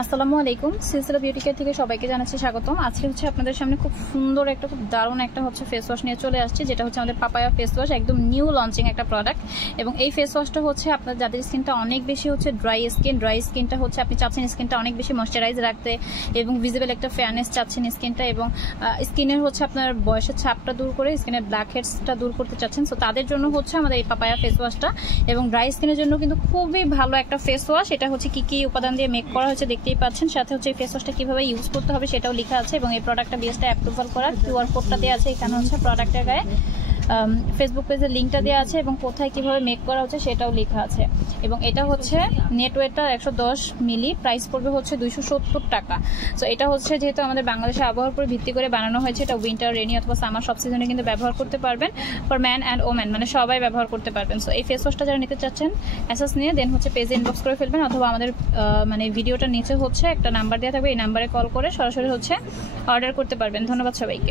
আসসালামু আলাইকুম, সিলসিলা beauty care থেকে সবাইকে জানাচ্ছি স্বাগতম। আজকে হচ্ছে আপনাদের সামনে খুব সুন্দর একটা খুব দারুণ একটা হচ্ছে ফেস ওয়াশ নিয়ে চলে আসছে, যেটা হচ্ছে আমাদের পাপায়া ফেস ওয়াশ, একদম নিউ লঞ্চিং একটা প্রোডাক্ট। এবং এই ফেস ওয়াশটা হচ্ছে আপনার যাদের স্কিনটা অনেক বেশি হচ্ছে ড্রাই স্কিনটা হচ্ছে আপনি চাচ্ছেন স্কিনটা অনেক বেশি ময়শ্চারাইজ রাখতে এবং ভিজিবল একটা ফেয়ারনেস চাচ্ছেন স্কিনটা, এবং স্কিনের হচ্ছে আপনার বয়সের ছাপটা দূর করে স্কিনের ব্ল্যাক হেডসটা দূর করতে চাচ্ছেন। সো তাদের জন্য হচ্ছে আমাদের এই পাপায়া ফেস ওয়াশটা। এবং ড্রাই স্কিনের জন্য কিন্তু খুবই ভালো একটা ফেস ওয়াশ। এটা হচ্ছে কি কি উপাদান দিয়ে মেক করা হয়েছে দেখতেই পাচ্ছেন, সাথে হচ্ছে এই ফেস ওয়াশটা কিভাবে ইউজ করতে হবে সেটাও লেখা আছে, এবং এই প্রোডাক্টটা বিএসটা অ্যাপ্রুভাল করার কিউআর কোডটা দেওয়া আছে। এখানে হচ্ছে প্রোডাক্টের গায়ে ফেসবুক পেজের লিঙ্কটা দেওয়া আছে এবং কোথায় কিভাবে মেক করা হচ্ছে সেটাও লেখা আছে। এবং এটা হচ্ছে নেট ওয়েটটা 110 মিলি, প্রাইস পড়বে হচ্ছে 270 টাকা। সো এটা হচ্ছে যেহেতু আমাদের বাংলাদেশের আবহাওয়ার উপর ভিত্তি করে বানানো হয়েছে, এটা উইন্টার, রেনি অথবা সামার সব সিজনে কিন্তু ব্যবহার করতে পারবেন। ফর ম্যান অ্যান্ড ওম্যান মানে সবাই ব্যবহার করতে পারবেন। সো এই ফেস ওয়াশটা যারা নিতে চাচ্ছেন অ্যাসেস নিয়ে দেন হচ্ছে পেজে ইনবক্স করে ফেলবেন, অথবা আমাদের মানে ভিডিওটার নিচে হচ্ছে একটা নাম্বার দেওয়া থাকবে, এই নাম্বারে কল করে সরাসরি হচ্ছে অর্ডার করতে পারবেন। ধন্যবাদ সবাইকে।